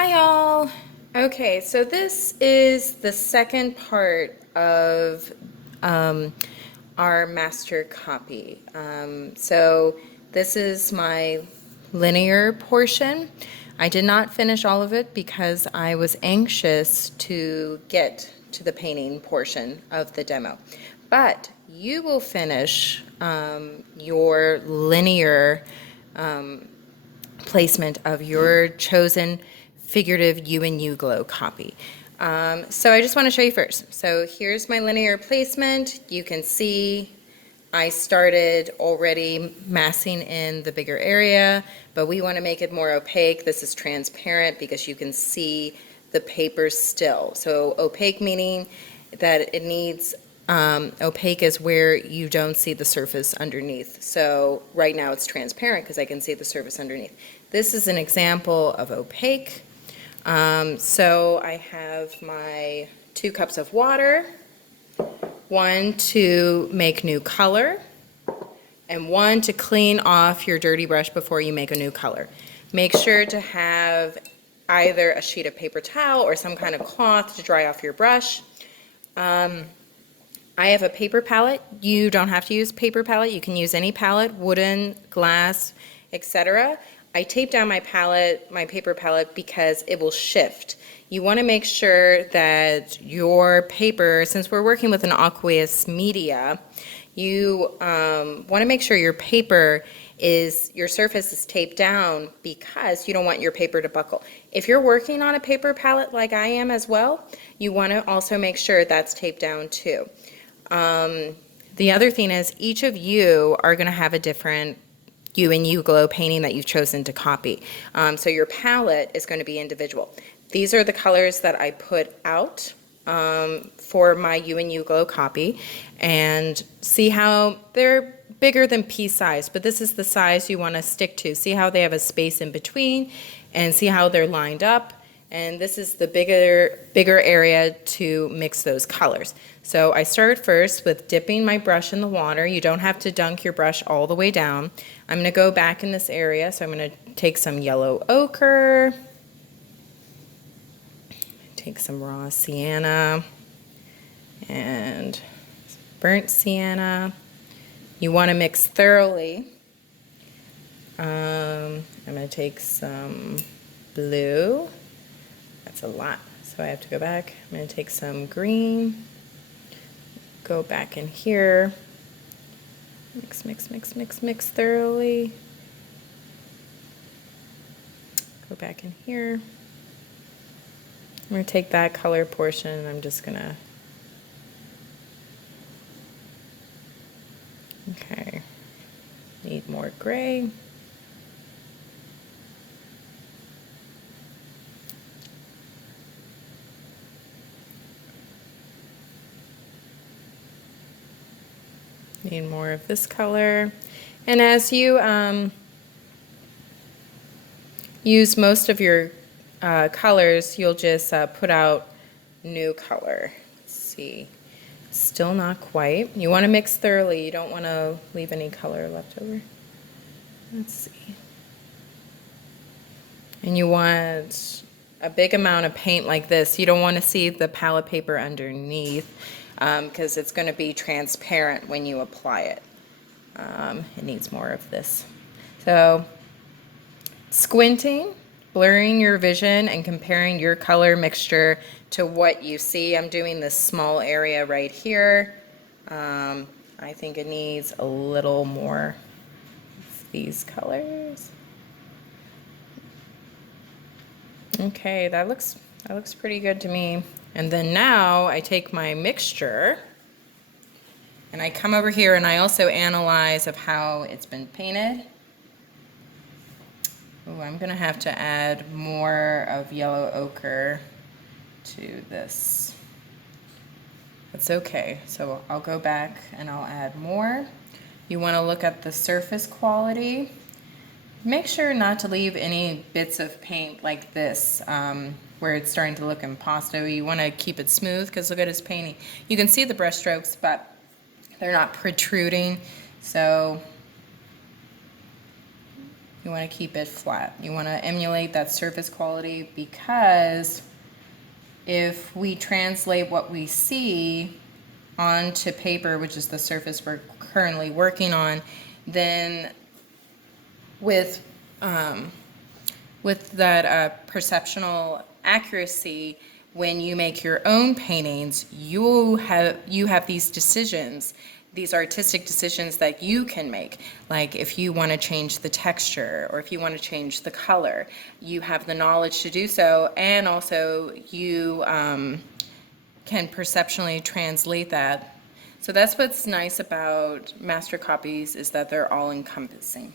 Hi y'all. Okay, so this is the second part of um, our master copy. So this is my linear portion. I did not finish all of it because I was anxious to get to the painting portion of the demo. But you will finish your linear placement of your chosen figurative You and You Glow copy. So I just want to show you first. So here's my linear placement. You can see I started already massing in the bigger area, but we want to make it more opaque. This is transparent because you can see the paper still. So opaque meaning that it needs opaque is where you don't see the surface underneath. So right now it's transparent because I can see the surface underneath. This is an example of opaque. So I have my 2 cups of water, one to make new color, and one to clean off your dirty brush before you make a new color. Make sure to have either a sheet of paper towel or some kind of cloth to dry off your brush. I have a paper palette. You don't have to use paper palette. You can use any palette, wooden, glass, etc. I tape down my palette, my paper palette, because it will shift. You want to make sure that your paper, since we're working with an aqueous media, you want to make sure your paper is, your surface is taped down because you don't want your paper to buckle. If you're working on a paper palette like I am as well, you want to also make sure that's taped down too. The other thing is each of you are going to have a different You and You Glow painting that you've chosen to copy. So your palette is going to be individual. These are the colors that I put out for my You and You Glow copy, and see how they're bigger than pea size, but this is the size you want to stick to. See how they have a space in between, and see how they're lined up. And this is the bigger area to mix those colors. So I start first with dipping my brush in the water. You don't have to dunk your brush all the way down. I'm going to go back in this area, so I'm going to take some yellow ochre, take some raw sienna, and burnt sienna. You want to mix thoroughly. I'm going to take some blue. That's a lot, so I have to go back. I'm going to take some green, go back in here, mix, mix, mix, mix, mix thoroughly. Go back in here. I'm going to take that color portion and I'm just going to, okay, need more gray. Need more of this color. And as you use most of your colors, you'll just put out new color. Let's see. Still not quite. You want to mix thoroughly. You don't want to leave any color left over. Let's see. And you want a big amount of paint like this. You don't want to see the palette paper underneath because it's going to be transparent when you apply it. It needs more of this. So squinting, blurring your vision and comparing your color mixture to what you see. I'm doing this small area right here. I think it needs a little more of these colors. Okay, that looks pretty good to me. And then now I take my mixture and I come over here and I also analyze of how it's been painted. Oh, I'm gonna have to add more of yellow ochre to this. That's okay. So I'll go back and I'll add more. You want to look at the surface quality. Make sure not to leave any bits of paint like this where it's starting to look impasto. You want to keep it smooth because look at his painting. You can see the brush strokes, but they're not protruding. So You want to keep it flat. You want to emulate that surface quality, because if we translate what we see onto paper, which is the surface we're currently working on, then with that perceptual accuracy, when you make your own paintings, you have these decisions, these artistic decisions that you can make. Like if you want to change the texture or if you want to change the color, you have the knowledge to do so, and also you can perceptually translate that. So that's what's nice about master copies, is that they're all encompassing.